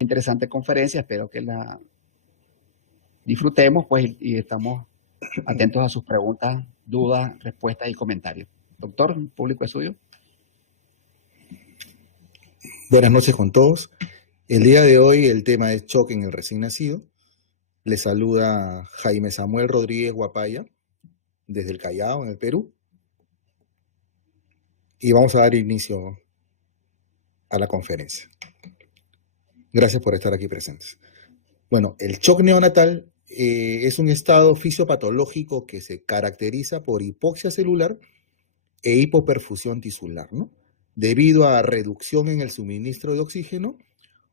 interesante conferencia, espero que la disfrutemos, pues, y estamos atentos a sus preguntas, dudas, respuestas y comentarios. Doctor, el público es suyo. Buenas noches con todos. El día de hoy el tema es shock en el recién nacido. Les saluda Jaime Samuel Rodríguez Guapaya, desde el Callao, en el Perú. Y vamos a dar inicio a la conferencia. Gracias por estar aquí presentes. Bueno, el shock neonatal es un estado fisiopatológico que se caracteriza por hipoxia celular e hipoperfusión tisular, ¿no? Debido a reducción en el suministro de oxígeno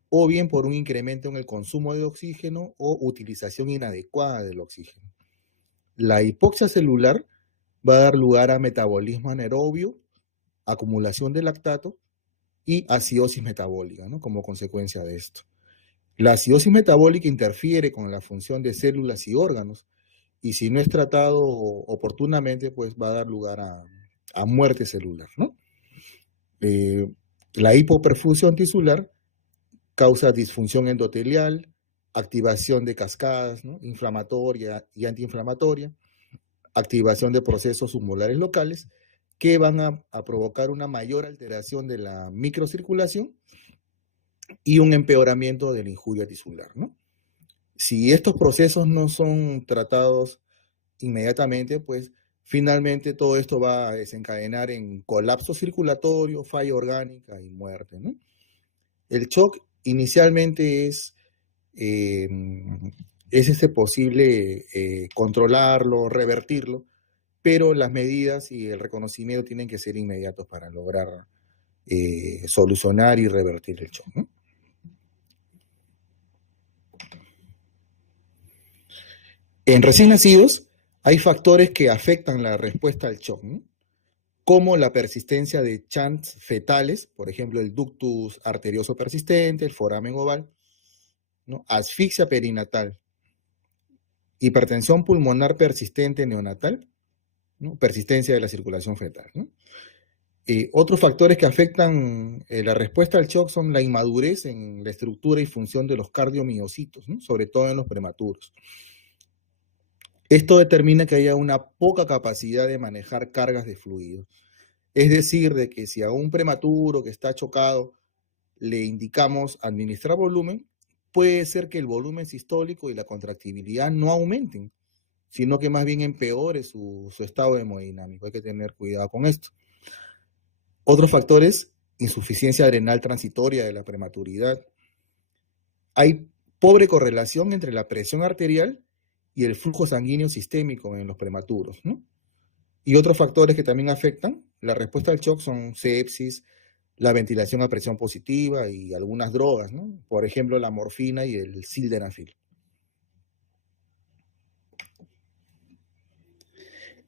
o bien por un incremento en el consumo de oxígeno o utilización inadecuada del oxígeno. La hipoxia celular va a dar lugar a metabolismo anaerobio, acumulación de lactato y acidosis metabólica, ¿no? Como consecuencia de esto. La acidosis metabólica interfiere con la función de células y órganos, y si no es tratado oportunamente, pues va a dar lugar a muerte celular, ¿no? La hipoperfusión tisular causa disfunción endotelial, activación de cascadas, ¿no? Inflamatoria y antiinflamatoria, activación de procesos humolares locales que van a provocar una mayor alteración de la microcirculación y un empeoramiento de la injuria tisular, ¿no? Si estos procesos no son tratados inmediatamente, pues finalmente todo esto va a desencadenar en colapso circulatorio, falla orgánica y muerte, ¿no? El shock inicialmente es posible controlarlo, revertirlo, pero las medidas y el reconocimiento tienen que ser inmediatos para lograr solucionar y revertir el shock, ¿no? En recién nacidos hay factores que afectan la respuesta al shock, ¿no? Como la persistencia de chants fetales, por ejemplo, el ductus arterioso persistente, el foramen oval, ¿no? Asfixia perinatal, hipertensión pulmonar persistente neonatal, ¿no? Persistencia de la circulación fetal, ¿no? Otros factores que afectan la respuesta al shock son la inmadurez en la estructura y función de los cardiomiocitos, ¿no? Sobre todo en los prematuros. Esto determina que haya una poca capacidad de manejar cargas de fluido. Es decir, de que si a un prematuro que está chocado le indicamos administrar volumen, puede ser que el volumen sistólico y la contractibilidad no aumenten, sino que más bien empeore su estado hemodinámico. Hay que tener cuidado con esto. Otros factores, insuficiencia adrenal transitoria de la prematuridad. Hay pobre correlación entre la presión arterial y el flujo sanguíneo sistémico en los prematuros, ¿no? Y otros factores que también afectan la respuesta al shock son sepsis, la ventilación a presión positiva y algunas drogas, ¿no? Por ejemplo, la morfina y el sildenafil.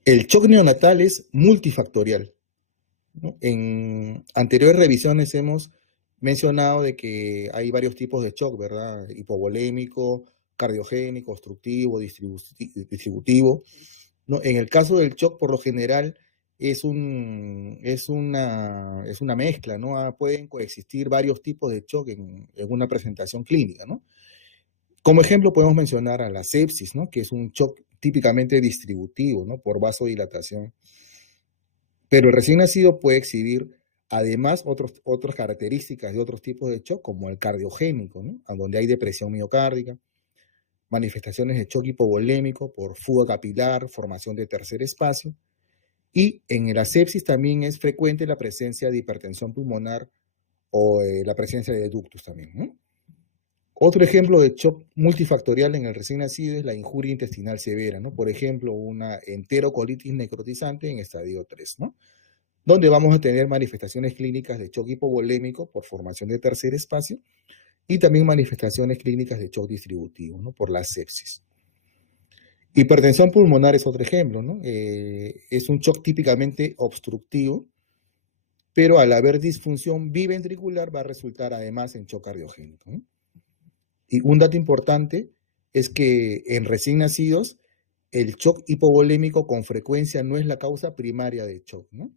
El shock neonatal es multifactorial, ¿no? En anteriores revisiones hemos mencionado de que hay varios tipos de shock, ¿verdad? Hipovolémico, cardiogénico, obstructivo, distributivo, ¿no? En el caso del shock, por lo general, es una mezcla, ¿no? Pueden coexistir varios tipos de shock en una presentación clínica, ¿no? Como ejemplo podemos mencionar a la sepsis, ¿no? Que es un shock típicamente distributivo, ¿no? Por vasodilatación. Pero el recién nacido puede exhibir además otras características de otros tipos de shock, como el cardiogénico, ¿no? Donde hay depresión miocárdica, manifestaciones de shock hipovolémico por fuga capilar, formación de tercer espacio, y en la sepsis también es frecuente la presencia de hipertensión pulmonar o la presencia de ductus también, ¿no? Otro ejemplo de shock multifactorial en el recién nacido es la injuria intestinal severa, ¿no? Por ejemplo, una enterocolitis necrotizante en estadio 3, ¿no? Donde vamos a tener manifestaciones clínicas de shock hipovolémico por formación de tercer espacio y también manifestaciones clínicas de shock distributivo, ¿no? Por la sepsis. Hipertensión pulmonar es otro ejemplo, ¿no? Es un shock típicamente obstructivo, pero al haber disfunción biventricular va a resultar además en shock cardiogénico, ¿no? Y un dato importante es que en recién nacidos el shock hipovolémico con frecuencia no es la causa primaria de shock, ¿no?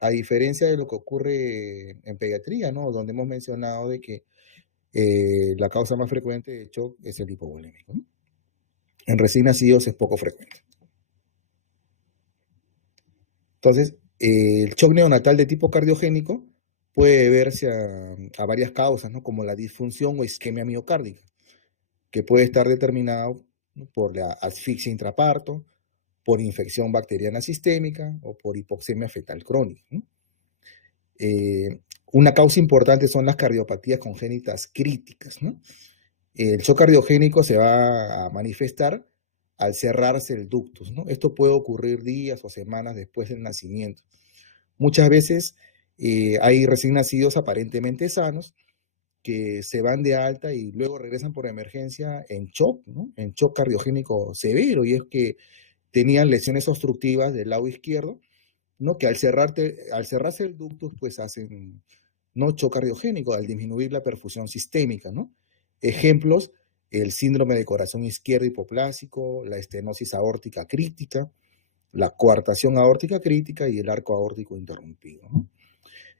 A diferencia de lo que ocurre en pediatría, ¿no? Donde hemos mencionado de que la causa más frecuente de shock es el hipovolémico, ¿no? En recién nacidos es poco frecuente. Entonces, el shock neonatal de tipo cardiogénico puede deberse a varias causas, ¿no? Como la disfunción o isquemia miocárdica, que puede estar determinado, ¿no?, por la asfixia intraparto, por infección bacteriana sistémica o por hipoxemia fetal crónica, ¿no? Una causa importante son las cardiopatías congénitas críticas, ¿no? El shock cardiogénico se va a manifestar al cerrarse el ductus, ¿no? Esto puede ocurrir días o semanas después del nacimiento. Muchas veces hay recién nacidos aparentemente sanos que se van de alta y luego regresan por emergencia en shock, ¿no? En shock cardiogénico severo, y es que tenían lesiones obstructivas del lado izquierdo, ¿no?, que al cerrarse el ductus, pues hacen, ¿no?, shock cardiogénico, al disminuir la perfusión sistémica, ¿no? Ejemplos: el síndrome de corazón izquierdo hipoplásico, la estenosis aórtica crítica, la coartación aórtica crítica y el arco aórtico interrumpido, ¿no?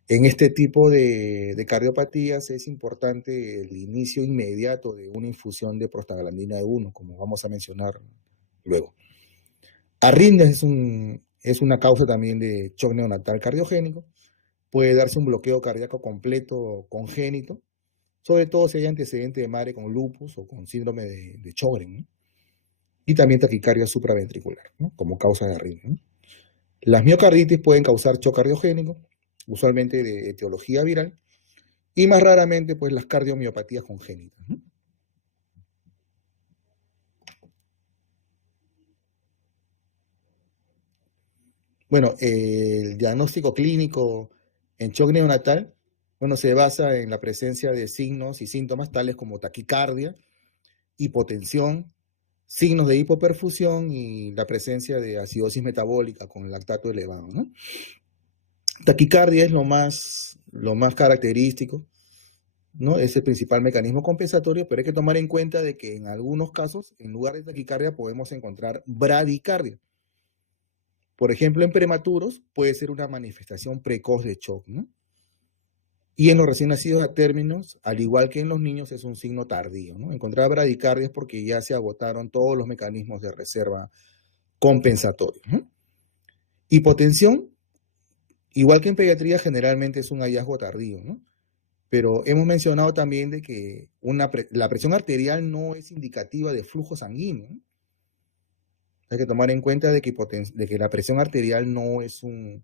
En este tipo de cardiopatías es importante el inicio inmediato de una infusión de prostaglandina E1, como vamos a mencionar luego. Arritmias es una causa también de shock neonatal cardiogénico. Puede darse un bloqueo cardíaco completo congénito, sobre todo si hay antecedente de madre con lupus o con síndrome de Sjögren, ¿no? Y también taquicardia supraventricular, ¿no?, como causa de arritmia, ¿no? Las miocarditis pueden causar shock cardiogénico, usualmente de etiología viral, y más raramente, pues, las cardiomiopatías congénitas, ¿no? Bueno, el diagnóstico clínico en shock neonatal, bueno, se basa en la presencia de signos y síntomas tales como taquicardia, hipotensión, signos de hipoperfusión y la presencia de acidosis metabólica con lactato elevado, ¿no? Taquicardia es lo más característico, ¿no? Es el principal mecanismo compensatorio, pero hay que tomar en cuenta de que en algunos casos, en lugar de taquicardia, podemos encontrar bradicardia. Por ejemplo, en prematuros puede ser una manifestación precoz de shock, ¿no? Y en los recién nacidos a términos, al igual que en los niños, es un signo tardío, ¿no? Encontrar bradicardia es porque ya se agotaron todos los mecanismos de reserva compensatorios, ¿no? Hipotensión, igual que en pediatría, generalmente es un hallazgo tardío, ¿no? Pero hemos mencionado también de que la presión arterial no es indicativa de flujo sanguíneo, ¿no? Hay que tomar en cuenta de que la presión arterial no es un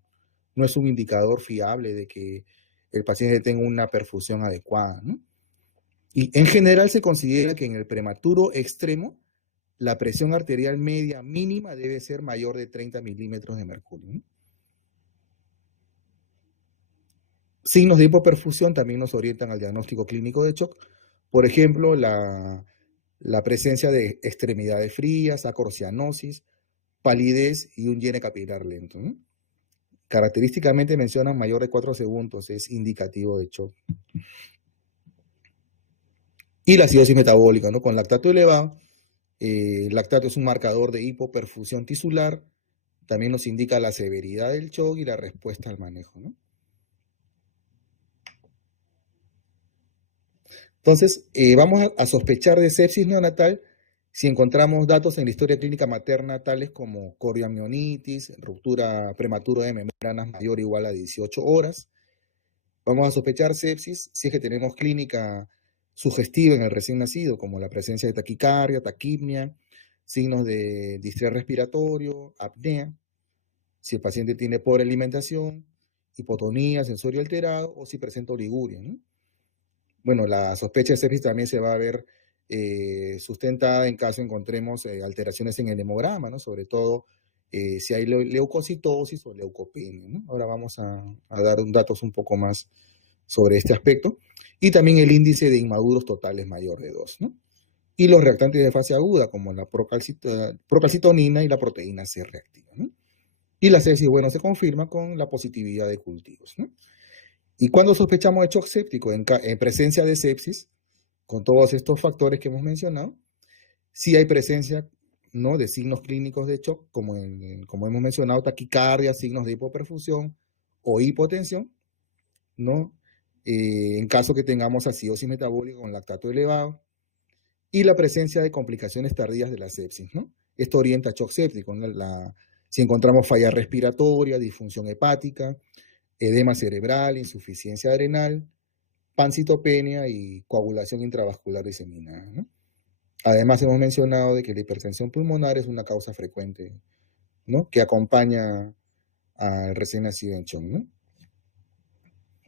indicador fiable de que el paciente tenga una perfusión adecuada, ¿no? Y en general se considera que en el prematuro extremo la presión arterial media mínima debe ser mayor de 30 milímetros de mercurio, ¿no? Signos de hipoperfusión también nos orientan al diagnóstico clínico de shock. Por ejemplo, la presencia de extremidades frías, acorcianosis, palidez y un llene capilar lento, ¿no? Característicamente mencionan mayor de 4 segundos, es indicativo de shock. Y la acidosis metabólica, ¿no? Con lactato elevado. El lactato es un marcador de hipoperfusión tisular. También nos indica la severidad del shock y la respuesta al manejo, ¿no? Entonces, vamos a sospechar de sepsis neonatal si encontramos datos en la historia clínica materna tales como corioamionitis, ruptura prematura de membranas mayor o igual a 18 horas. Vamos a sospechar sepsis si es que tenemos clínica sugestiva en el recién nacido, como la presencia de taquicardia, taquipnia, signos de distrés respiratorio, apnea, si el paciente tiene pobre alimentación, hipotonía, sensorio alterado o si presenta oliguria, ¿no? Bueno, la sospecha de sepsis también se va a ver sustentada en caso encontremos alteraciones en el hemograma, ¿no? Sobre todo si hay leucocitosis o leucopenia, ¿no? Ahora vamos a dar datos un poco más sobre este aspecto. Y también el índice de inmaduros totales mayor de 2, ¿no? Y los reactantes de fase aguda, como la procalcitonina y la proteína C reactiva, ¿no? Y la sepsis, bueno, se confirma con la positividad de cultivos, ¿no? Y cuando sospechamos de shock séptico en presencia de sepsis, con todos estos factores que hemos mencionado, sí hay presencia, ¿no?, de signos clínicos de shock, como hemos mencionado, taquicardia, signos de hipoperfusión o hipotensión, ¿no? en caso que tengamos acidosis metabólica con lactato elevado, y la presencia de complicaciones tardías de la sepsis, ¿no? Esto orienta a shock séptico, ¿no? Si encontramos falla respiratoria, disfunción hepática, edema cerebral, insuficiencia adrenal, pancitopenia y coagulación intravascular diseminada, ¿no? Además, hemos mencionado de que la hipertensión pulmonar es una causa frecuente, ¿no?, que acompaña al recién nacido en shock, ¿no?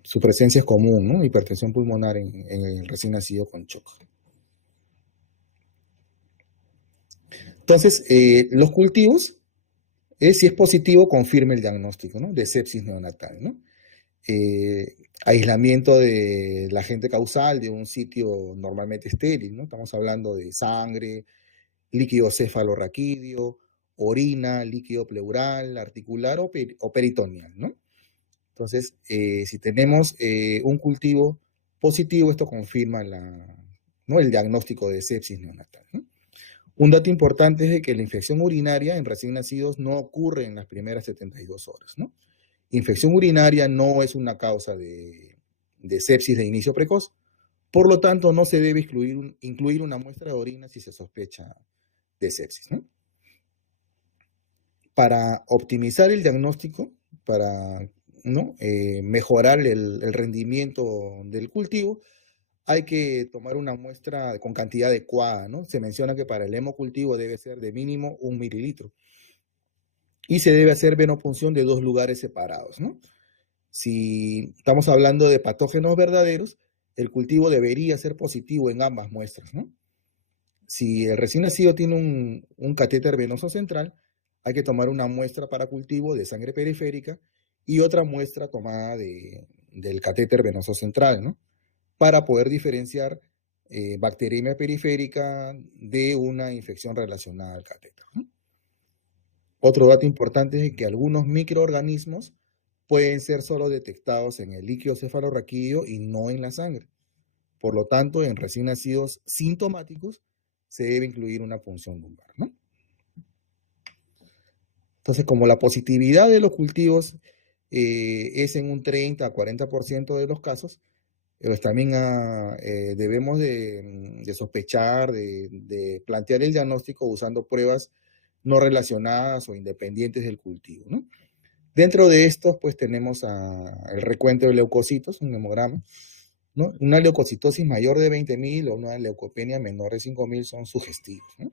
Su presencia es común, ¿no? Hipertensión pulmonar en el recién nacido con shock. Entonces, los cultivos, si es positivo, confirme el diagnóstico, ¿no?, de sepsis neonatal, ¿no? Aislamiento del agente causal de un sitio normalmente estéril, ¿no? Estamos hablando de sangre, líquido cefalorraquídeo, orina, líquido pleural, articular o peritoneal, ¿no? Entonces, si tenemos un cultivo positivo, esto confirma ¿no?, el diagnóstico de sepsis neonatal, ¿no? Un dato importante es de que la infección urinaria en recién nacidos no ocurre en las primeras 72 horas, ¿no? Infección urinaria no es una causa de sepsis de inicio precoz, por lo tanto no se debe incluir una muestra de orina si se sospecha de sepsis, ¿no? Para optimizar el diagnóstico, para, ¿no?, mejorar el rendimiento del cultivo, hay que tomar una muestra con cantidad adecuada, ¿no? Se menciona que para el hemocultivo debe ser de mínimo 1 mililitro. Y se debe hacer venopunción de 2 lugares separados, ¿no? Si estamos hablando de patógenos verdaderos, el cultivo debería ser positivo en ambas muestras, ¿no? Si el recién nacido tiene un catéter venoso central, hay que tomar una muestra para cultivo de sangre periférica y otra muestra tomada del catéter venoso central, ¿no?, para poder diferenciar bacteriemia periférica de una infección relacionada al catéter, ¿no? Otro dato importante es que algunos microorganismos pueden ser solo detectados en el líquido cefalorraquídeo y no en la sangre. Por lo tanto, en recién nacidos sintomáticos se debe incluir una punción lumbar, ¿no? Entonces, como la positividad de los cultivos es en un 30 a 40% de los casos, pues también debemos de sospechar, de plantear el diagnóstico usando pruebas no relacionadas o independientes del cultivo, ¿no? Dentro de estos, pues tenemos el recuento de leucocitos, un hemograma, ¿no? Una leucocitosis mayor de 20.000 o una leucopenia menor de 5.000 son sugestivos, ¿no?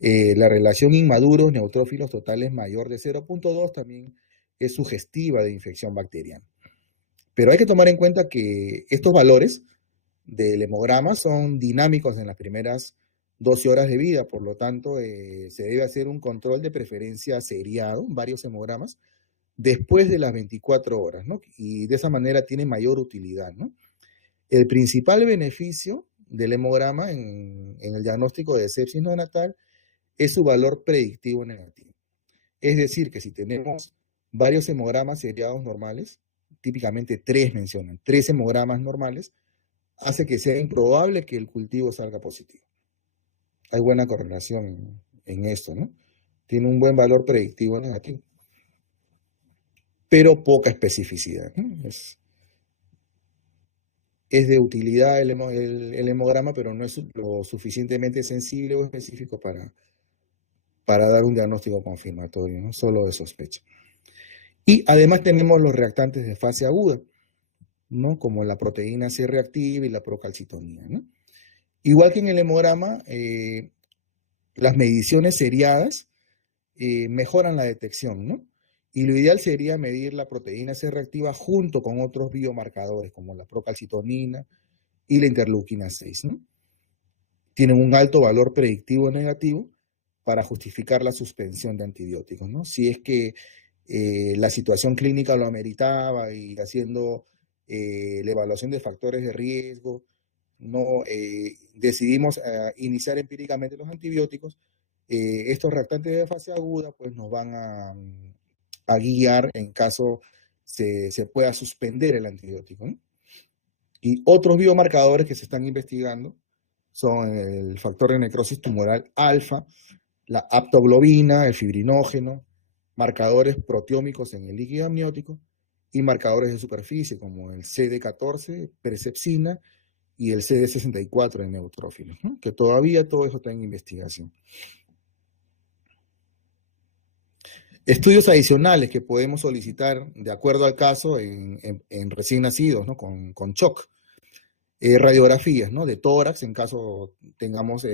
La relación inmaduros neutrófilos totales mayor de 0.2 también es sugestiva de infección bacteriana. Pero hay que tomar en cuenta que estos valores del hemograma son dinámicos en las primeras 12 horas de vida, por lo tanto, se debe hacer un control de preferencia seriado, varios hemogramas, después de las 24 horas, ¿no? Y de esa manera tiene mayor utilidad, ¿no? El principal beneficio del hemograma en el diagnóstico de sepsis neonatal es su valor predictivo negativo. Es decir, que si tenemos varios hemogramas seriados normales, típicamente 3 mencionan, 3 hemogramas normales, hace que sea improbable que el cultivo salga positivo. Hay buena correlación en esto, ¿no? Tiene un buen valor predictivo negativo, pero poca especificidad, ¿no? Es de utilidad el hemograma, pero no es lo suficientemente sensible o específico para dar un diagnóstico confirmatorio, ¿no? Solo de sospecha. Y además tenemos los reactantes de fase aguda, ¿no?, como la proteína C reactiva y la procalcitonía, ¿no? Igual que en el hemograma, las mediciones seriadas mejoran la detección, ¿no? Y lo ideal sería medir la proteína C reactiva junto con otros biomarcadores, como la procalcitonina y la interleuquina 6, ¿no? Tienen un alto valor predictivo negativo para justificar la suspensión de antibióticos, ¿no? Si es que la situación clínica lo ameritaba y haciendo la evaluación de factores de riesgo, no decidimos iniciar empíricamente los antibióticos, estos reactantes de fase aguda pues nos van a guiar en caso se pueda suspender el antibiótico, ¿no? Y otros biomarcadores que se están investigando son el factor de necrosis tumoral alfa, la aptoglobina, el fibrinógeno, marcadores proteómicos en el líquido amniótico y marcadores de superficie como el CD14, Percepcina, y el CD64 en neutrófilos, ¿no? Que todavía todo eso está en investigación. Estudios adicionales que podemos solicitar de acuerdo al caso en recién nacidos, ¿no? Con shock. Radiografías, ¿no? De tórax en caso tengamos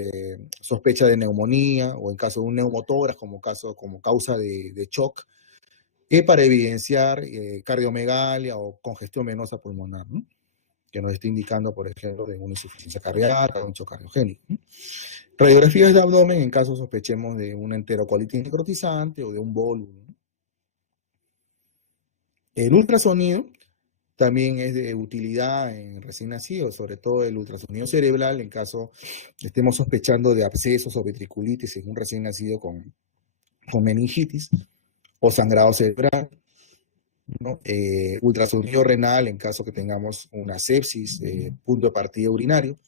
sospecha de neumonía o en caso de un neumotórax como causa de shock, para evidenciar cardiomegalia o congestión venosa pulmonar, ¿no? Que nos esté indicando, por ejemplo, de una insuficiencia cardíaca o un shock cardiogénico, ¿no? Radiografías de abdomen en caso sospechemos de una enterocolitis necrotizante o de un bólvulo, ¿no? El ultrasonido también es de utilidad en recién nacidos, sobre todo el ultrasonido cerebral en caso estemos sospechando de abscesos o ventriculitis en un recién nacido con meningitis o sangrado cerebral, ¿no? Ultrasonido renal en caso que tengamos una sepsis, punto de partida urinario,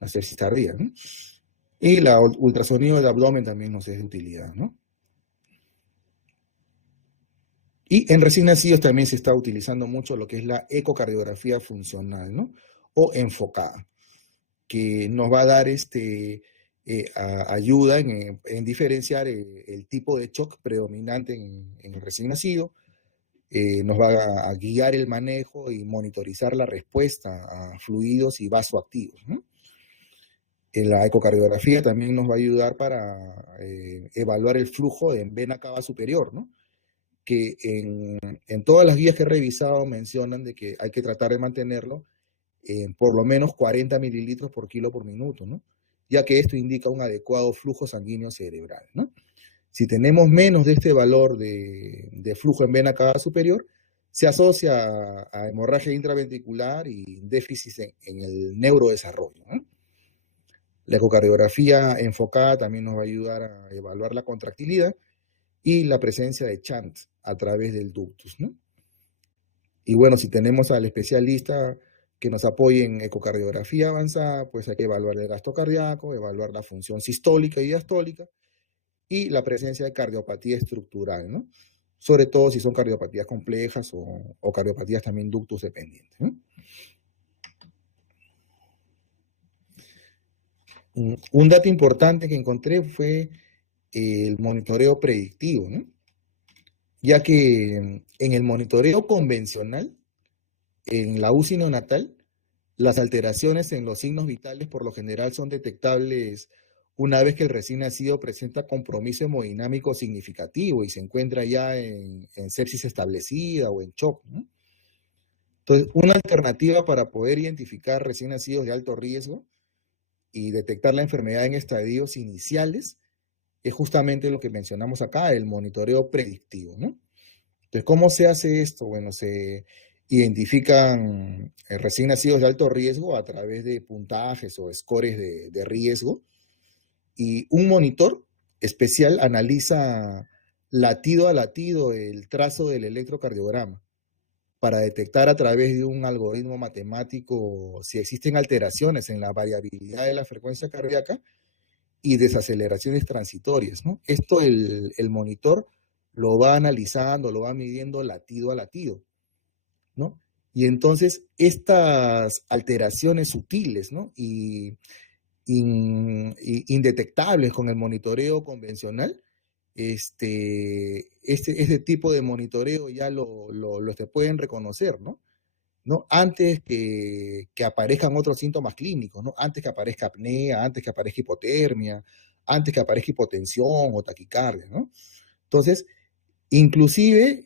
una sepsis tardía, ¿no? Y la ultrasonido de abdomen también nos es de utilidad, ¿no? Y en recién nacidos también se está utilizando mucho lo que es la ecocardiografía funcional, ¿no? O enfocada, que nos va a dar ayuda en diferenciar el tipo de shock predominante en el recién nacido, nos va a guiar el manejo y monitorizar la respuesta a fluidos y vasoactivos, ¿no? En la ecocardiografía también nos va a ayudar para evaluar el flujo en vena cava superior, ¿no? Que en todas las guías que he revisado mencionan de que hay que tratar de mantenerlo en por lo menos 40 mililitros por kilo por minuto, ¿no? Ya que esto indica un adecuado flujo sanguíneo cerebral, ¿no? Si tenemos menos de este valor de flujo en vena cava superior, se asocia a hemorragia intraventricular y déficit en el neurodesarrollo, ¿no? La ecocardiografía enfocada también nos va a ayudar a evaluar la contractilidad y la presencia de chant a través del ductus, ¿no? Y bueno, si tenemos al especialista que nos apoye en ecocardiografía avanzada, pues hay que evaluar el gasto cardíaco, evaluar la función sistólica y diastólica y la presencia de cardiopatía estructural, ¿no? Sobre todo si son cardiopatías complejas o cardiopatías también ductus dependientes, ¿no? Un dato importante que encontré fue el monitoreo predictivo, ¿no? Ya que en el monitoreo convencional, en la UCI neonatal, las alteraciones en los signos vitales por lo general son detectables una vez que el recién nacido presenta compromiso hemodinámico significativo y se encuentra ya en sepsis establecida o en shock, ¿no? Entonces, una alternativa para poder identificar recién nacidos de alto riesgo y detectar la enfermedad en estadios iniciales es justamente lo que mencionamos acá, el monitoreo predictivo, ¿no? Entonces, ¿cómo se hace esto? Bueno, se identifican recién nacidos de alto riesgo a través de puntajes o scores de riesgo, y un monitor especial analiza latido a latido el trazo del electrocardiograma para detectar a través de un algoritmo matemático si existen alteraciones en la variabilidad de la frecuencia cardíaca y desaceleraciones transitorias, ¿no? Esto el monitor lo va analizando, lo va midiendo latido a latido, ¿no? Y entonces estas alteraciones sutiles, ¿no? Y indetectables con el monitoreo convencional, este tipo de monitoreo ya lo se pueden reconocer, ¿no? ¿No? Antes que aparezcan otros síntomas clínicos, ¿no? Antes que aparezca apnea, antes que aparezca hipotermia, antes que aparezca hipotensión o taquicardia, ¿no? Entonces, inclusive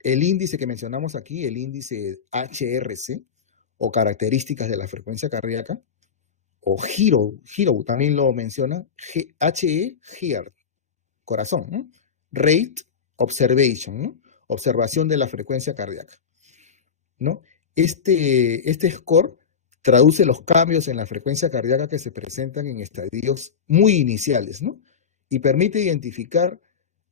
el índice que mencionamos aquí, el índice HRC, o características de la frecuencia cardíaca, o HERO también lo menciona, HE, Heart, corazón, ¿no? Rate Observation, ¿no? Observación de la frecuencia cardíaca, ¿no? Este score traduce los cambios en la frecuencia cardíaca que se presentan en estadios muy iniciales, ¿no? Y permite identificar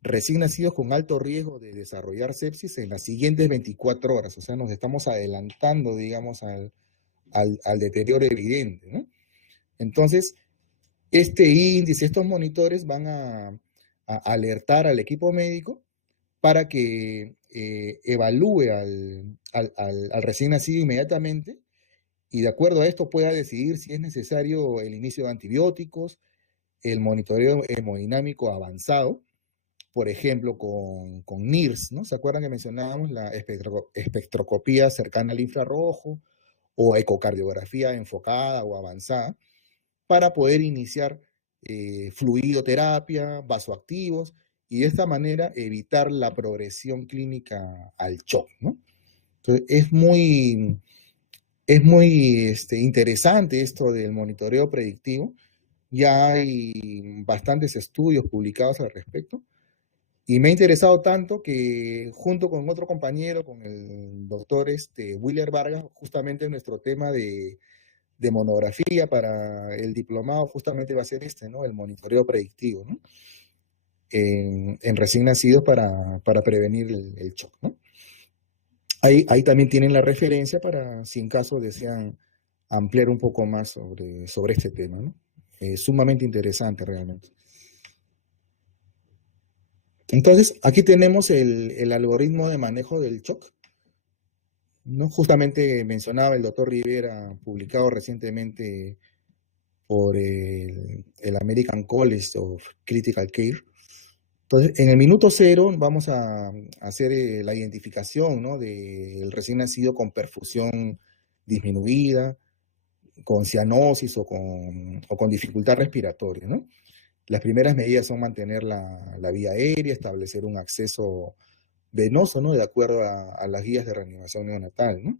recién nacidos con alto riesgo de desarrollar sepsis en las siguientes 24 horas. O sea, nos estamos adelantando, digamos, al deterioro evidente, ¿no? Entonces, este índice, estos monitores van a alertar al equipo médico para que evalúe al recién nacido inmediatamente y de acuerdo a esto pueda decidir si es necesario el inicio de antibióticos, el monitoreo hemodinámico avanzado, por ejemplo, con NIRS, ¿no? ¿Se acuerdan que mencionábamos la espectroscopía cercana al infrarrojo o ecocardiografía enfocada o avanzada para poder iniciar fluidoterapia, vasoactivos y de esta manera evitar la progresión clínica al shock, ¿no? Entonces, es muy interesante esto del monitoreo predictivo. Ya hay bastantes estudios publicados al respecto. Y me ha interesado tanto que junto con otro compañero, con el doctor Willer Vargas, justamente nuestro tema de monografía para el diplomado justamente va a ser ¿no? El monitoreo predictivo, ¿no? En recién nacidos para prevenir el shock, ¿no? Ahí también tienen la referencia para si en caso desean ampliar un poco más sobre este tema, ¿no? Sumamente interesante realmente. Entonces, aquí tenemos el algoritmo de manejo del shock, ¿no? Justamente mencionaba el doctor Rivera, publicado recientemente por el American College of Critical Care. Entonces, en el minuto 0 vamos a hacer la identificación, ¿no? Del recién nacido con perfusión disminuida, con cianosis o con dificultad respiratoria, ¿no? Las primeras medidas son mantener la vía aérea, establecer un acceso venoso, ¿no? De acuerdo a las guías de reanimación neonatal, ¿no?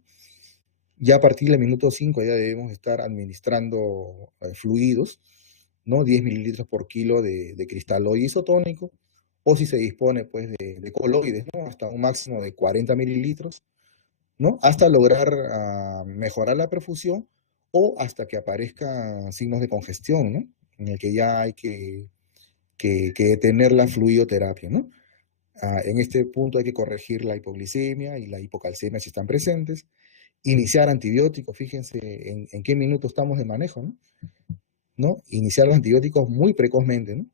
Ya a partir del minuto 5 ya debemos estar administrando fluidos, ¿no? 10 mililitros por kilo de cristaloide isotónico, o si se dispone, pues, de coloides, ¿no? Hasta un máximo de 40 mililitros, ¿no? Hasta lograr mejorar la perfusión o hasta que aparezcan signos de congestión, ¿no? En el que ya hay que detener la fluidoterapia, ¿no? En este punto hay que corregir la hipoglicemia y la hipocalcemia si están presentes, iniciar antibióticos, fíjense en qué minuto estamos de manejo, ¿no? Iniciar los antibióticos muy precozmente, ¿no?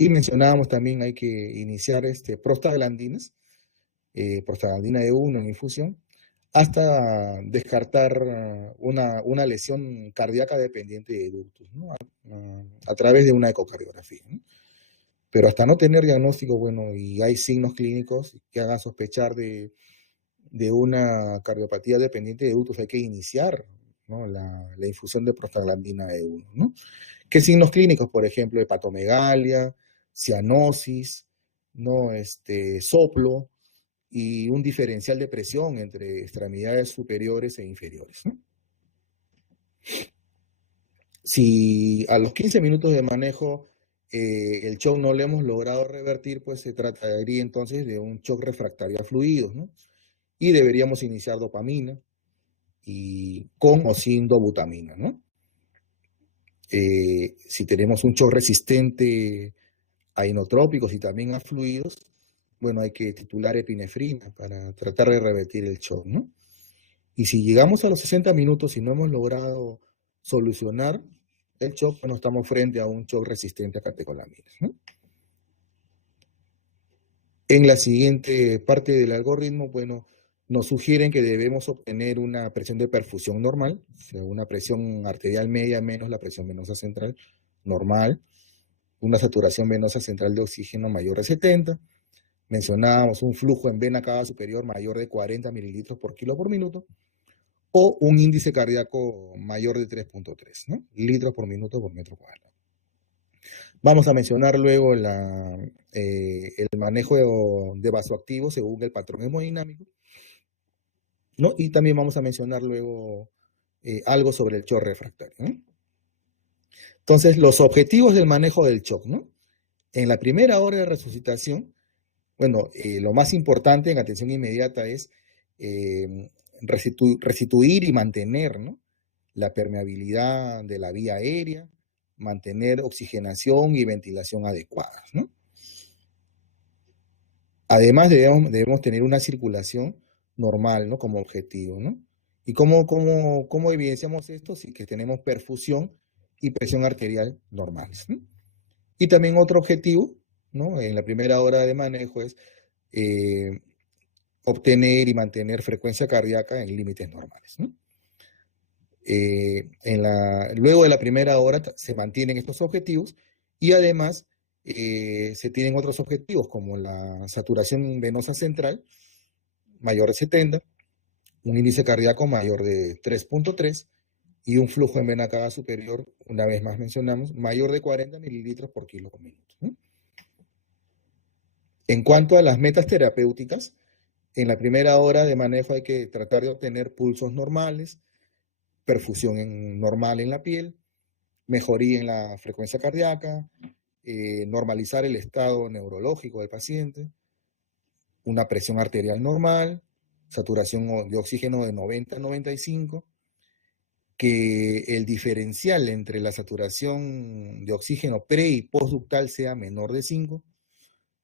Y mencionábamos también hay que iniciar prostaglandinas, prostaglandina E1 en infusión, hasta descartar una lesión cardíaca dependiente de ductus, ¿no? A través de una ecocardiografía, ¿no? Pero hasta no tener diagnóstico, bueno, y hay signos clínicos que hagan sospechar de una cardiopatía dependiente de ductus, hay que iniciar, ¿no? la infusión de prostaglandina E1, ¿no? ¿Qué signos clínicos? Por ejemplo, hepatomegalia, cianosis, ¿no? Soplo y un diferencial de presión entre extremidades superiores e inferiores, ¿no? Si a los 15 minutos de manejo el shock no lo hemos logrado revertir, pues se trataría entonces de un shock refractario a fluidos, ¿no? Y deberíamos iniciar dopamina y con o sin dobutamina, ¿no? Si tenemos un shock resistente a inotrópicos y también a fluidos, bueno, hay que titular epinefrina para tratar de revertir el shock, ¿no? Y si llegamos a los 60 minutos y no hemos logrado solucionar el shock, bueno, estamos frente a un shock resistente a catecolaminas, ¿no? En la siguiente parte del algoritmo, bueno, nos sugieren que debemos obtener una presión de perfusión normal, o sea, una presión arterial media menos la presión venosa central normal, una saturación venosa central de oxígeno mayor de 70, mencionábamos un flujo en vena cava superior mayor de 40 mililitros por kilo por minuto, o un índice cardíaco mayor de 3.3, ¿no? Litros por minuto por metro cuadrado. Vamos a mencionar luego el manejo de vasoactivos según el patrón hemodinámico, ¿no? Y también vamos a mencionar luego algo sobre el shock refractario, ¿no? Entonces, los objetivos del manejo del shock, ¿no? En la primera hora de resucitación, bueno, lo más importante en atención inmediata es restituir y mantener, ¿no? La permeabilidad de la vía aérea, mantener oxigenación y ventilación adecuadas, ¿no? Además, debemos tener una circulación normal, ¿no? Como objetivo, ¿no? ¿Y cómo evidenciamos esto? Sí, que tenemos perfusión y presión arterial normales, ¿no? Y también otro objetivo, ¿no? En la primera hora de manejo es obtener y mantener frecuencia cardíaca en límites normales, ¿no? Luego de la primera hora se mantienen estos objetivos y además se tienen otros objetivos como la saturación venosa central mayor de 70, un índice cardíaco mayor de 3.3 y un flujo en vena cava superior, una vez más mencionamos, mayor de 40 mililitros por kilo por minuto, ¿no? En cuanto a las metas terapéuticas, en la primera hora de manejo hay que tratar de obtener pulsos normales, perfusión normal en la piel, mejoría en la frecuencia cardíaca, normalizar el estado neurológico del paciente, una presión arterial normal, saturación de oxígeno de 90 a 95, que el diferencial entre la saturación de oxígeno pre y postductal sea menor de 5,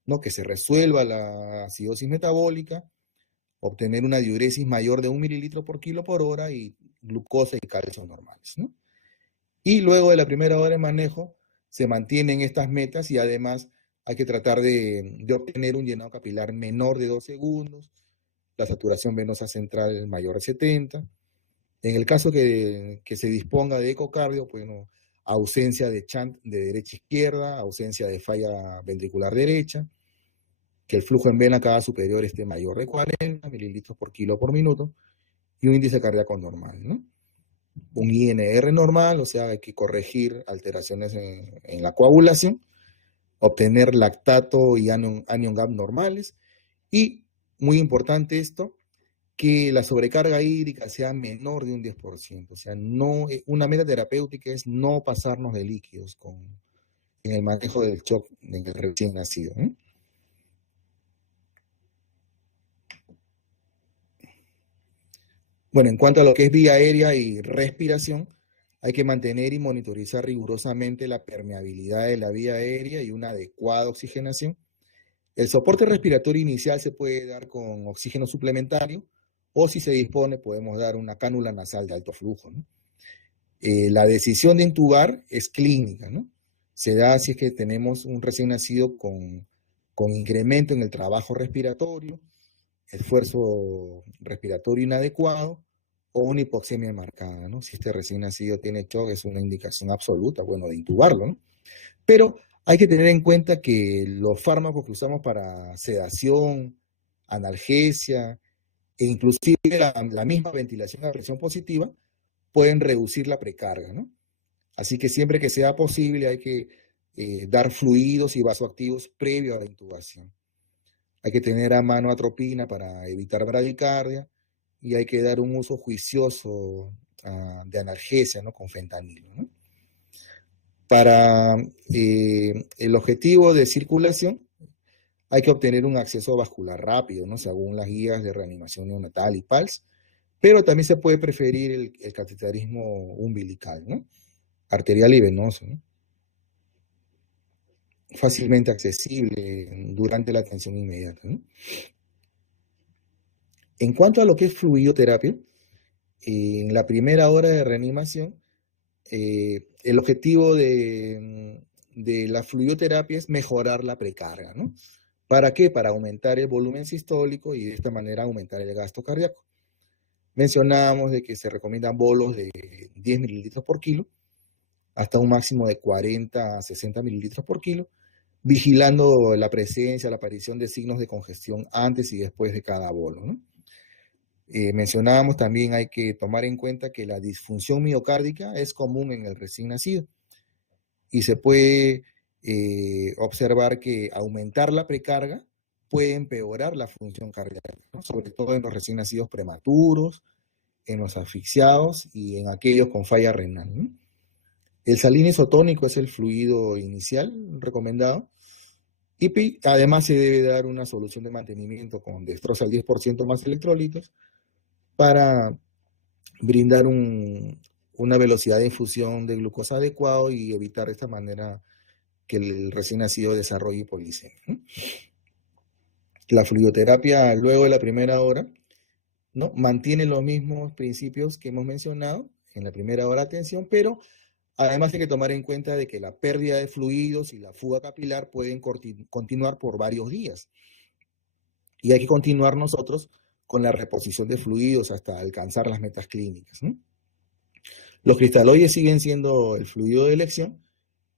¿no? Que se resuelva la acidosis metabólica, obtener una diuresis mayor de 1 mililitro por kilo por hora y glucosa y calcio normales, ¿no? Y luego de la primera hora de manejo se mantienen estas metas y además hay que tratar de obtener un llenado capilar menor de 2 segundos, la saturación venosa central mayor de 70. En el caso que se disponga de ecocardio, bueno, ausencia de chant de derecha a izquierda, ausencia de falla ventricular derecha, que el flujo en vena cava superior esté mayor de 40 mililitros por kilo por minuto y un índice cardíaco normal, ¿no? Un INR normal, o sea, hay que corregir alteraciones en la coagulación, obtener lactato y anion gap normales y, muy importante esto, que la sobrecarga hídrica sea menor de un 10%. O sea, no, una meta terapéutica es no pasarnos de líquidos en el manejo del shock en el recién nacido, ¿eh? Bueno, en cuanto a lo que es vía aérea y respiración, hay que mantener y monitorizar rigurosamente la permeabilidad de la vía aérea y una adecuada oxigenación. El soporte respiratorio inicial se puede dar con oxígeno suplementario o si se dispone podemos dar una cánula nasal de alto flujo, ¿no? La decisión de intubar es clínica, ¿no? Se da si es que tenemos un recién nacido con incremento en el trabajo respiratorio, esfuerzo respiratorio inadecuado o una hipoxemia marcada, ¿no? Si este recién nacido tiene shock es una indicación absoluta, bueno, de intubarlo, ¿no? Pero hay que tener en cuenta que los fármacos que usamos para sedación, analgesia e inclusive la misma ventilación a presión positiva pueden reducir la precarga, ¿no? Así que siempre que sea posible hay que dar fluidos y vasoactivos previo a la intubación. Hay que tener a mano atropina para evitar bradicardia y hay que dar un uso juicioso de analgesia, ¿no? Con fentanilo, ¿no? Para el objetivo de circulación hay que obtener un acceso vascular rápido, ¿no? Según las guías de reanimación neonatal y PALS, pero también se puede preferir el cateterismo umbilical, ¿no? Arterial y venoso, ¿no? Fácilmente accesible durante la atención inmediata, ¿no? En cuanto a lo que es fluidoterapia, en la primera hora de reanimación, el objetivo de la fluidoterapia es mejorar la precarga, ¿no? ¿Para qué? Para aumentar el volumen sistólico y de esta manera aumentar el gasto cardíaco. Mencionábamos de que se recomiendan bolos de 10 mililitros por kilo, hasta un máximo de 40 a 60 mililitros por kilo, vigilando la presencia, la aparición de signos de congestión antes y después de cada bolo, ¿no? Mencionábamos también hay que tomar en cuenta que la disfunción miocárdica es común en el recién nacido y se puede observar que aumentar la precarga puede empeorar la función cardíaca, ¿no? Sobre todo en los recién nacidos prematuros, en los asfixiados y en aquellos con falla renal, ¿no? El salino isotónico es el fluido inicial recomendado y además se debe dar una solución de mantenimiento con dextrosa al 10% más electrolitos para brindar una velocidad de infusión de glucosa adecuado y evitar de esta manera que el recién nacido desarrolle hipoglicemia, ¿no? La fluidoterapia luego de la primera hora, ¿no? Mantiene los mismos principios que hemos mencionado en la primera hora de atención, pero además hay que tomar en cuenta de que la pérdida de fluidos y la fuga capilar pueden continuar por varios días. Y hay que continuar nosotros con la reposición de fluidos hasta alcanzar las metas clínicas, ¿no? Los cristaloides siguen siendo el fluido de elección,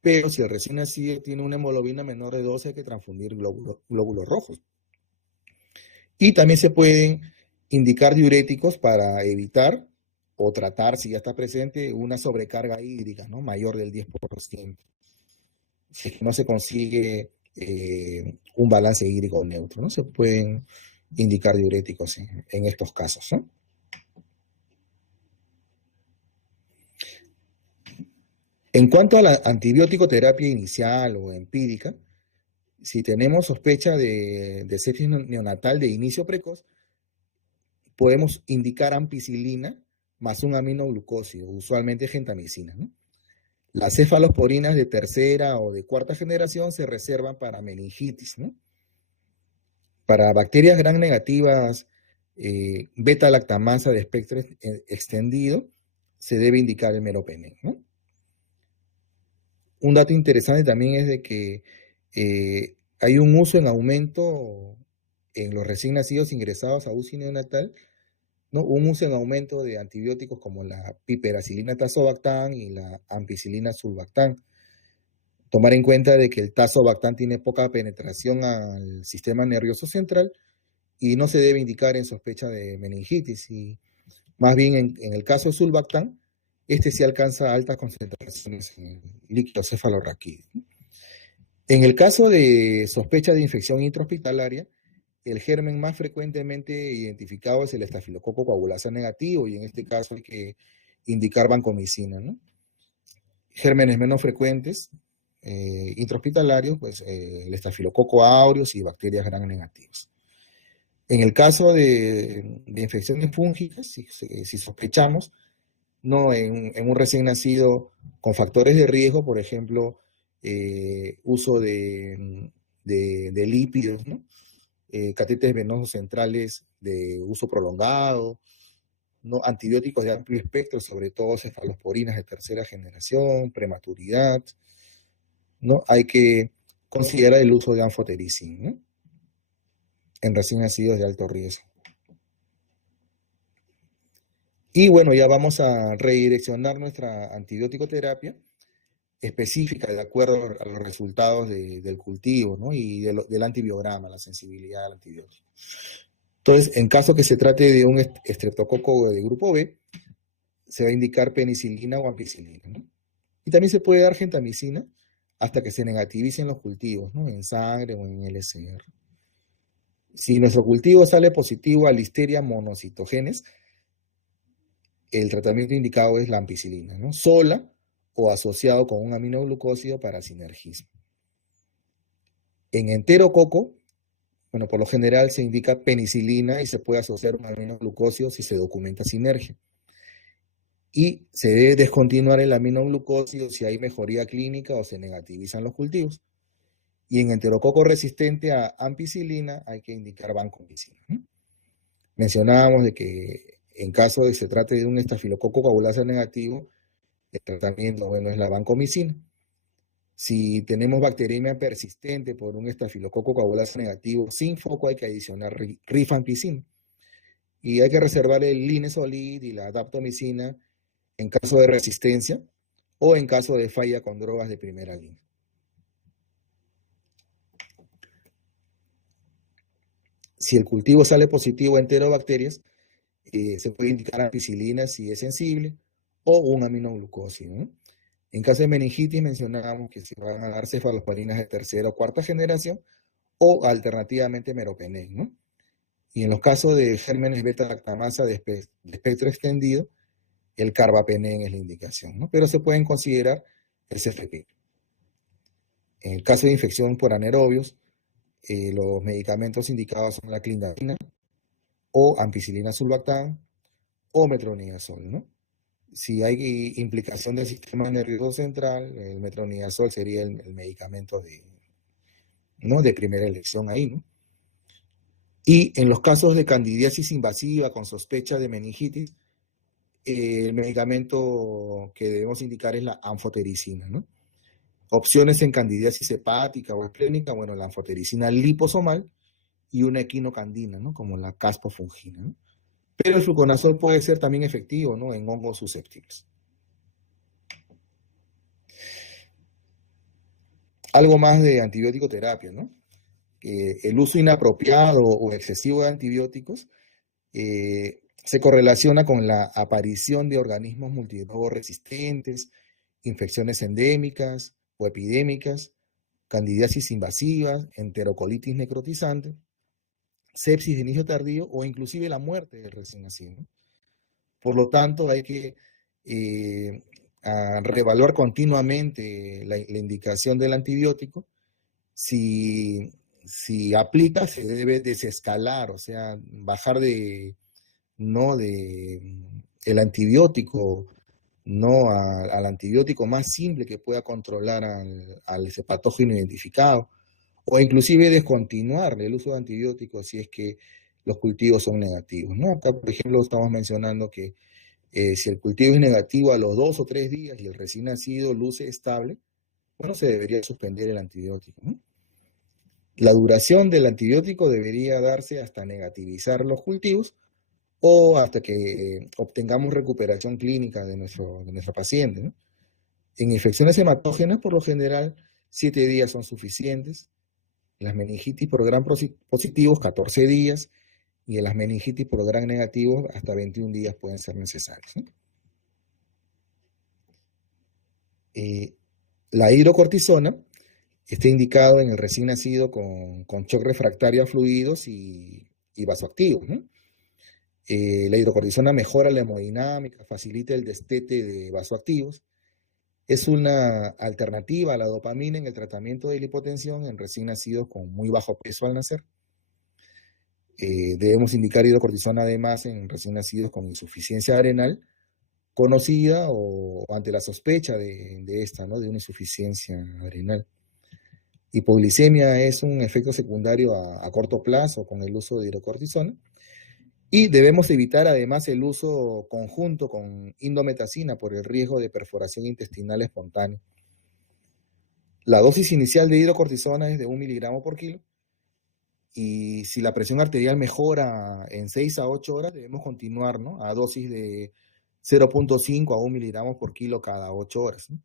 pero si el recién nacido tiene una hemoglobina menor de 12, hay que transfundir glóbulos rojos. Y también se pueden indicar diuréticos para evitar o tratar, si ya está presente, una sobrecarga hídrica, ¿no? Mayor del 10%. Si es que no se consigue un balance hídrico neutro, ¿no? Se pueden indicar diuréticos en estos casos, ¿no? En cuanto a la antibiótico terapia inicial o empírica, si tenemos sospecha de sepsis neonatal de inicio precoz, podemos indicar ampicilina más un aminoglucósido, usualmente gentamicina, ¿no? Las cefalosporinas de tercera o de cuarta generación se reservan para meningitis, ¿no? Para bacterias gram negativas, beta-lactamasa de espectro extendido, se debe indicar el meropenem, ¿no? Un dato interesante también es de que hay un uso en aumento en los recién nacidos ingresados a UCI neonatal, ¿no? Un uso en aumento de antibióticos como la piperacilina tazobactam y la ampicilina sulbactam. Tomar en cuenta de que el tazobactam tiene poca penetración al sistema nervioso central y no se debe indicar en sospecha de meningitis. Y más bien en el caso de sulbactam, este sí alcanza altas concentraciones en el líquido cefalorraquídeo. En el caso de sospecha de infección intrahospitalaria, el germen más frecuentemente identificado es el estafilococo coagulasa negativo, y en este caso hay que indicar vancomicina, ¿no? Gérmenes menos frecuentes, intrahospitalarios, pues el estafilococo aureus y bacterias gram negativas. En el caso de infecciones fúngicas, si sospechamos, ¿no? En un recién nacido con factores de riesgo, por ejemplo, uso de lípidos, ¿no? Catéteres venosos centrales de uso prolongado, ¿no? Antibióticos de amplio espectro, sobre todo cefalosporinas de tercera generación, prematuridad, ¿no? Hay que considerar el uso de anfotericin, ¿no? En recién nacidos de alto riesgo. Y bueno, ya vamos a redireccionar nuestra antibiótico terapia específica de acuerdo a los resultados del cultivo, ¿no? Y del antibiograma, la sensibilidad al antibiótico. Entonces, en caso que se trate de un estreptococo de grupo B, se va a indicar penicilina o ampicilina, ¿no? Y también se puede dar gentamicina hasta que se negativicen los cultivos, ¿no? En sangre o en LCR. Si nuestro cultivo sale positivo a Listeria monocitogenes, el tratamiento indicado es la ampicilina, ¿no? Sola o asociado con un aminoglucósido para sinergismo. En enterococo, bueno, por lo general se indica penicilina y se puede asociar un aminoglucósido si se documenta sinergia. Y se debe descontinuar el aminoglucósido si hay mejoría clínica o se negativizan los cultivos. Y en enterococo resistente a ampicilina hay que indicar vancomicina, ¿no? Mencionábamos de que en caso de que se trate de un estafilococo coagulasa negativo, el tratamiento, bueno, es la vancomicina. Si tenemos bacteriemia persistente por un estafilococo coagulasa negativo sin foco, hay que adicionar rifampicina. Y hay que reservar el linezolid y la daptomicina en caso de resistencia o en caso de falla con drogas de primera línea. Si el cultivo sale positivo a enterobacterias, se puede indicar ampicilina si es sensible o un aminoglucósido, ¿no? En caso de meningitis mencionábamos que se van a dar cefalosporinas de tercera o cuarta generación o alternativamente meropenem, ¿no? Y en los casos de gérmenes beta-lactamasa de espectro extendido, el carbapenem es la indicación, ¿no? Pero se pueden considerar el CFP. En el caso de infección por anaerobios, los medicamentos indicados son la clindamina o ampicilina sulbactam o metronidazol, ¿no? Si hay implicación del sistema nervioso central, el metronidazol sería el medicamento ¿no? de primera elección ahí, ¿no? Y en los casos de candidiasis invasiva con sospecha de meningitis, el medicamento que debemos indicar es la anfotericina, ¿no? Opciones en candidiasis hepática o esplénica, bueno, la anfotericina liposomal y una equinocandina, ¿no? Como la caspofungina, ¿no? Pero el fluconazol puede ser también efectivo, ¿no? En hongos susceptibles. Algo más de antibiótico terapia, ¿no? El uso inapropiado o excesivo de antibióticos se correlaciona con la aparición de organismos multidrogos resistentes, infecciones endémicas o epidémicas, candidiasis invasivas, enterocolitis necrotizante, sepsis de inicio tardío o inclusive la muerte del recién nacido, ¿no? Por lo tanto, hay que reevaluar continuamente la indicación del antibiótico. Si aplica, se debe desescalar, o sea, bajar el antibiótico, no al antibiótico más simple que pueda controlar al ese patógeno identificado, o inclusive descontinuar el uso de antibióticos si es que los cultivos son negativos, ¿no? Acá, por ejemplo, estamos mencionando que si el cultivo es negativo a los 2 o 3 días y el recién nacido luce estable, bueno, se debería suspender el antibiótico, ¿no? La duración del antibiótico debería darse hasta negativizar los cultivos o hasta que obtengamos recuperación clínica de nuestro paciente, ¿no? En infecciones hematógenas, por lo general, 7 días son suficientes. En las meningitis por gram positivos, 14 días. Y en las meningitis por gram negativos, hasta 21 días pueden ser necesarios, ¿no? La hidrocortisona está indicado en el recién nacido con shock refractario a fluidos y vasoactivos, ¿no? La hidrocortisona mejora la hemodinámica, facilita el destete de vasoactivos. Es una alternativa a la dopamina en el tratamiento de la hipotensión en recién nacidos con muy bajo peso al nacer. Debemos indicar hidrocortisona además en recién nacidos con insuficiencia renal conocida o ante la sospecha de esta, ¿no? De una insuficiencia renal. Hipoglicemia es un efecto secundario a corto plazo con el uso de hidrocortisona. Y debemos evitar además el uso conjunto con indometacina por el riesgo de perforación intestinal espontánea. La dosis inicial de hidrocortisona es de 1 miligramo por kilo. Y si la presión arterial mejora en 6 a 8 horas, debemos continuar, ¿no? A dosis de 0.5 a 1 miligramo por kilo cada 8 horas, ¿no?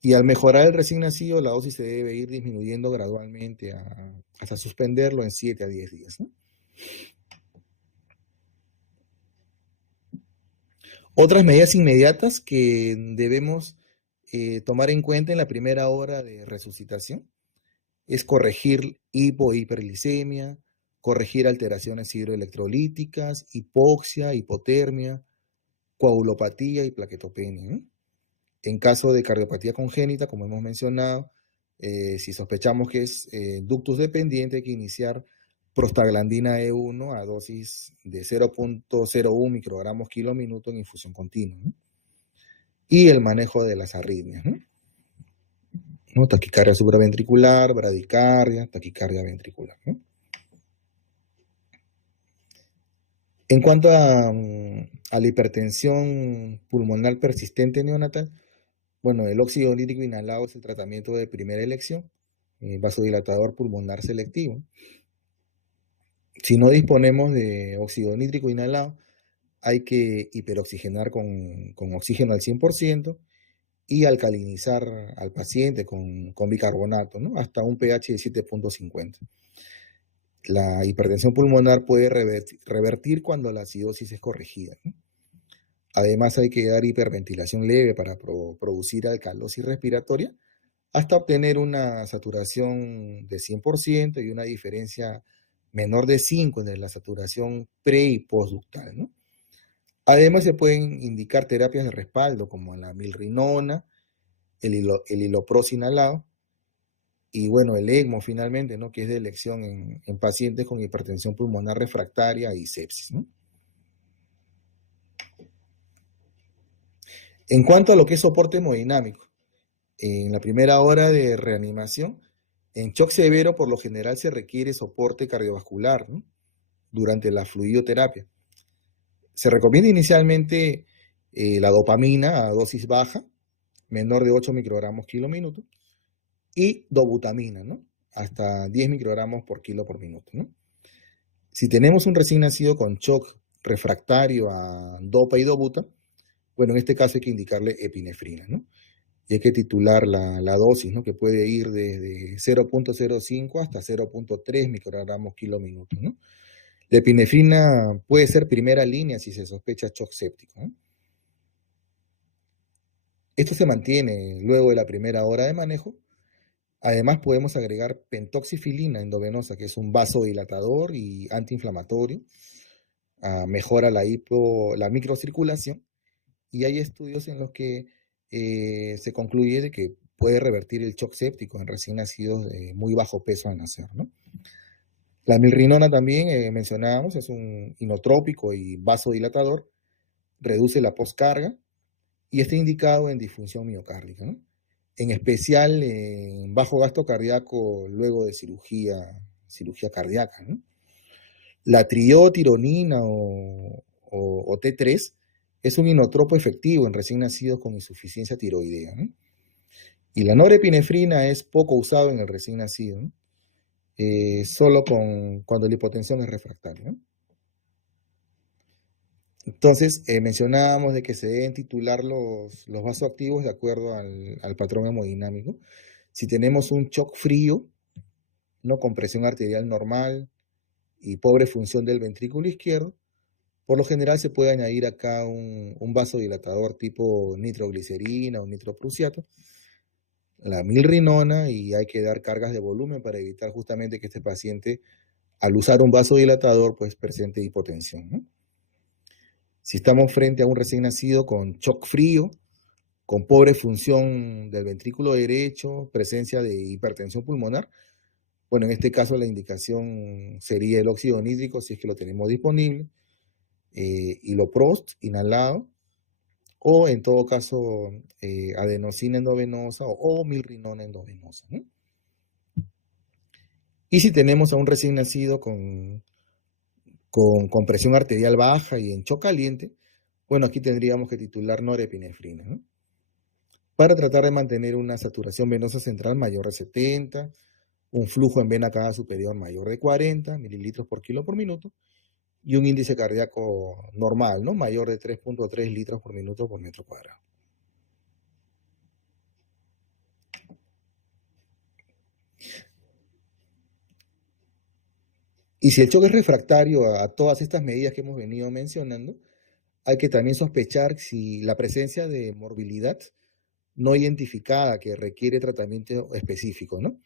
Y al mejorar el recién nacido, la dosis se debe ir disminuyendo gradualmente hasta suspenderlo en 7 a 10 días, ¿no? Otras medidas inmediatas que debemos tomar en cuenta en la primera hora de resucitación es corregir hiperglicemia, corregir alteraciones hidroelectrolíticas, hipoxia, hipotermia, coagulopatía y plaquetopenia, ¿no? En caso de cardiopatía congénita, como hemos mencionado, si sospechamos que es ductus dependiente, hay que iniciar prostaglandina E1 a dosis de 0.01 microgramos kilo minuto en infusión continua, ¿no? Y el manejo de las arritmias, ¿no? Taquicardia supraventricular, bradicardia, taquicardia ventricular, ¿no? En cuanto a la hipertensión pulmonar persistente neonatal, bueno, el óxido nítrico inhalado es el tratamiento de primera elección, vasodilatador pulmonar selectivo. Si no disponemos de óxido nítrico inhalado, hay que hiperoxigenar con oxígeno al 100% y alcalinizar al paciente con bicarbonato, ¿no? Hasta un pH de 7.50. La hipertensión pulmonar puede revertir cuando la acidosis es corregida, ¿no? Además, hay que dar hiperventilación leve para producir alcalosis respiratoria hasta obtener una saturación de 100% y una diferencia menor de 5 entre la saturación pre y postductal, ¿no? Además, se pueden indicar terapias de respaldo como la milrinona, el hilopros inhalado y, bueno, el ECMO finalmente, ¿no? Que es de elección en pacientes con hipertensión pulmonar refractaria y sepsis, ¿no? En cuanto a lo que es soporte hemodinámico, en la primera hora de reanimación, en shock severo por lo general se requiere soporte cardiovascular, ¿no? Durante la fluidoterapia. Se recomienda inicialmente la dopamina a dosis baja, menor de 8 microgramos kilo minuto, y dobutamina, ¿no? hasta 10 microgramos por kilo por minuto, ¿no? Si tenemos un recién nacido con shock refractario a dopa y dobuta, bueno, en este caso hay que indicarle epinefrina, ¿no? Y hay que titular la dosis, ¿no? Que puede ir desde 0.05 hasta 0.3 microgramos kilo minuto, ¿no? La epinefrina puede ser primera línea si se sospecha shock séptico, ¿no? Esto se mantiene luego de la primera hora de manejo. Además, podemos agregar pentoxifilina endovenosa, que es un vasodilatador y antiinflamatorio. Mejora la microcirculación. Y hay estudios en los que se concluye de que puede revertir el shock séptico en recién nacidos de muy bajo peso al nacer, ¿no? La milrinona también, mencionábamos, es un inotrópico y vasodilatador, reduce la postcarga y está indicado en disfunción miocárdica, ¿no? En especial en bajo gasto cardíaco luego de cirugía cardíaca, ¿no? La triotironina o T3 es un inotropo efectivo en recién nacidos con insuficiencia tiroidea, ¿no? Y la norepinefrina es poco usado en el recién nacido, ¿no? Solo cuando la hipotensión es refractaria, ¿no? Entonces, mencionábamos de que se deben titular los vasoactivos de acuerdo al patrón hemodinámico. Si tenemos un shock frío, ¿no? Con presión arterial normal y pobre función del ventrículo izquierdo, por lo general se puede añadir acá un vasodilatador tipo nitroglicerina o nitroprusiato, la milrinona, y hay que dar cargas de volumen para evitar justamente que este paciente, al usar un vasodilatador, pues presente hipotensión, ¿no? Si estamos frente a un recién nacido con shock frío, con pobre función del ventrículo derecho, presencia de hipertensión pulmonar, bueno, en este caso la indicación sería el óxido nítrico si es que lo tenemos disponible, iloprost inhalado, o en todo caso adenosina endovenosa o milrinona endovenosa, ¿no? Y si tenemos a un recién nacido con presión arterial baja y en shock caliente, bueno, aquí tendríamos que titular norepinefrina, ¿no? Para tratar de mantener una saturación venosa central mayor de 70, un flujo en vena cava superior mayor de 40 mililitros por kilo por minuto, y un índice cardíaco normal, ¿no? Mayor de 3.3 litros por minuto por metro cuadrado. Y si el choque es refractario a todas estas medidas que hemos venido mencionando, hay que también sospechar si la presencia de morbilidad no identificada que requiere tratamiento específico, ¿no?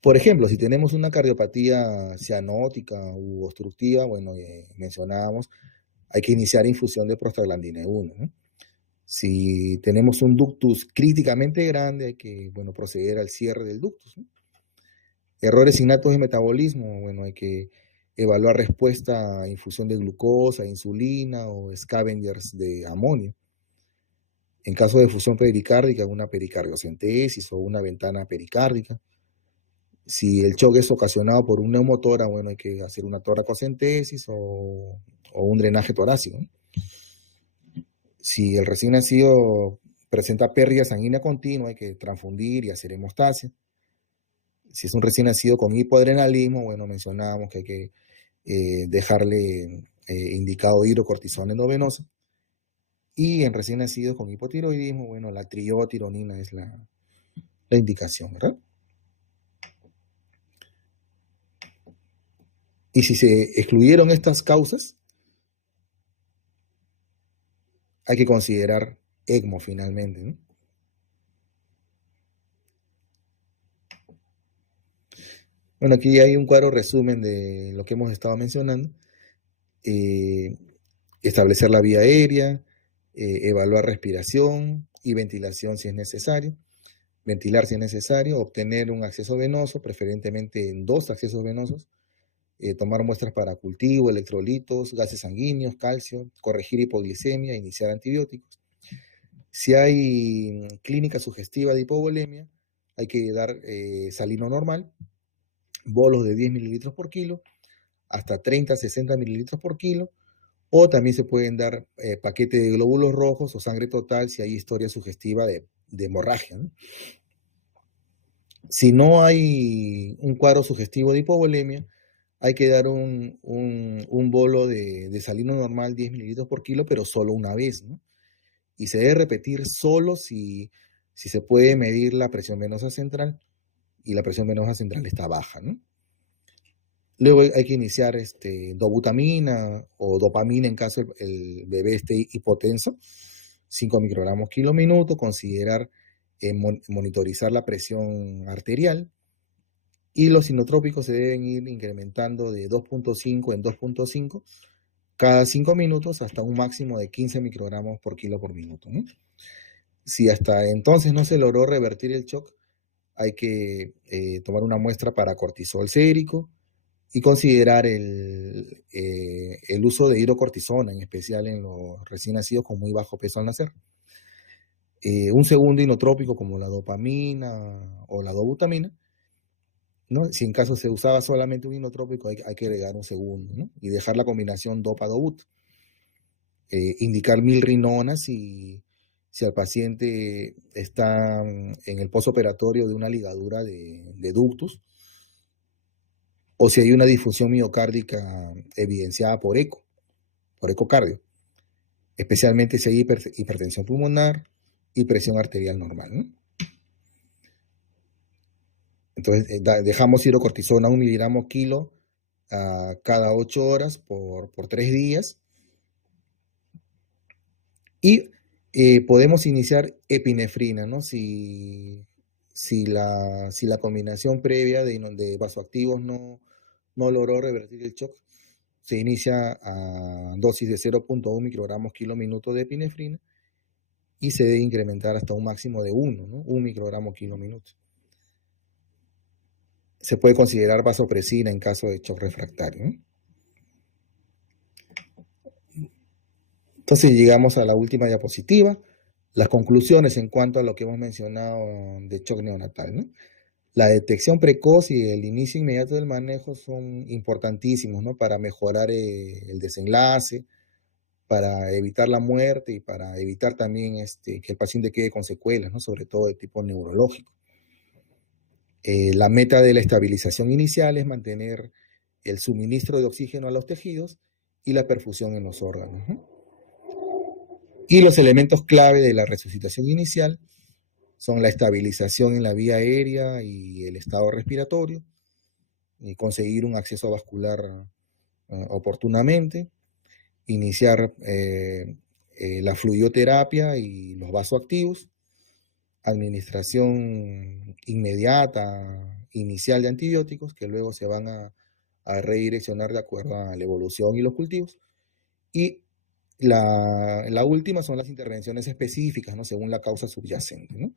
Por ejemplo, si tenemos una cardiopatía cianótica u obstructiva, bueno, mencionábamos, hay que iniciar infusión de prostaglandina 1, ¿no? Si tenemos un ductus críticamente grande, hay que, bueno, proceder al cierre del ductus, ¿no? Errores innatos de metabolismo, bueno, hay que evaluar respuesta a infusión de glucosa, insulina o scavengers de amonio. En caso de fusión pericárdica, una pericardiocentesis o una ventana pericárdica. Si el choque es ocasionado por un neumotora, bueno, hay que hacer una toracocentesis o un drenaje torácico, ¿no? Si el recién nacido presenta pérdida sanguínea continua, hay que transfundir y hacer hemostasia. Si es un recién nacido con hipoadrenalismo, bueno, mencionábamos que hay que dejarle indicado hidrocortisona endovenosa. Y en recién nacidos con hipotiroidismo, bueno, la triotironina es la indicación, ¿verdad? Y si se excluyeron estas causas, hay que considerar ECMO finalmente, ¿no? Bueno, aquí hay un cuadro resumen de lo que hemos estado mencionando. Establecer la vía aérea, evaluar respiración y ventilación si es necesario, ventilar si es necesario, obtener un acceso venoso, preferentemente en 2 accesos venosos, tomar muestras para cultivo, electrolitos, gases sanguíneos, calcio, corregir hipoglicemia, iniciar antibióticos. Si hay clínica sugestiva de hipovolemia, hay que dar salino normal, bolos de 10 mililitros por kilo, hasta 30 a 60 mililitros por kilo, o también se pueden dar paquetes de glóbulos rojos o sangre total si hay historia sugestiva de hemorragia, ¿no? Si no hay un cuadro sugestivo de hipovolemia, hay que dar un bolo de salino normal, 10 mililitros por kilo, pero solo una vez, ¿no? Y se debe repetir solo si se puede medir la presión venosa central y la presión venosa central está baja, ¿no? Luego hay que iniciar dobutamina o dopamina en caso el bebé esté hipotenso, 5 microgramos kilo minuto, considerar monitorizar la presión arterial, y los sinotrópicos se deben ir incrementando de 2.5 en 2.5 cada 5 minutos hasta un máximo de 15 microgramos por kilo por minuto, ¿no? Si hasta entonces no se logró revertir el shock, hay que tomar una muestra para cortisol sérico y considerar el uso de hidrocortisona, en especial en los recién nacidos con muy bajo peso al nacer. Un segundo inotrópico como la dopamina o la dobutamina, ¿no? Si en caso se usaba solamente un inotrópico, hay que agregar un segundo, ¿no? Y dejar la combinación dopa-dobut. Indicar milrinona si al paciente está en el postoperatorio de una ligadura de ductus, o si hay una disfunción miocárdica evidenciada por ecocardio, especialmente si hay hipertensión pulmonar y presión arterial normal, ¿no? Entonces, dejamos hidrocortisona 1 miligramo kilo cada 8 horas por 3 días. Y podemos iniciar epinefrina, ¿no? Si la combinación previa de vasoactivos no logró revertir el shock, se inicia a dosis de 0.1 microgramos kilo minuto de epinefrina y se debe incrementar hasta un máximo de 1, ¿no? 1 microgramo kilo minuto. Se puede considerar vasopresina en caso de shock refractario, ¿no? Entonces llegamos a la última diapositiva, las conclusiones en cuanto a lo que hemos mencionado de shock neonatal, ¿no? La detección precoz y el inicio inmediato del manejo son importantísimos, ¿no? Para mejorar el desenlace, para evitar la muerte y para evitar también que el paciente quede con secuelas, ¿no? Sobre todo de tipo neurológico. La meta de la estabilización inicial es mantener el suministro de oxígeno a los tejidos y la perfusión en los órganos, ¿no? Y los elementos clave de la resucitación inicial son la estabilización en la vía aérea y el estado respiratorio, y conseguir un acceso vascular oportunamente, iniciar la fluidoterapia y los vasoactivos, administración inmediata, inicial de antibióticos, que luego se van a redireccionar de acuerdo a la evolución y los cultivos, y la última son las intervenciones específicas, ¿no? Según la causa subyacente, ¿no?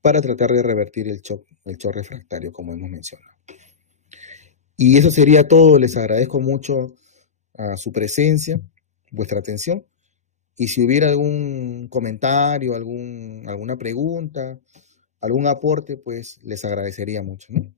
Para tratar de revertir el shock refractario, como hemos mencionado. Y eso sería todo. Les agradezco mucho su presencia, vuestra atención. Y si hubiera algún comentario, alguna pregunta, algún aporte, pues les agradecería mucho, ¿no?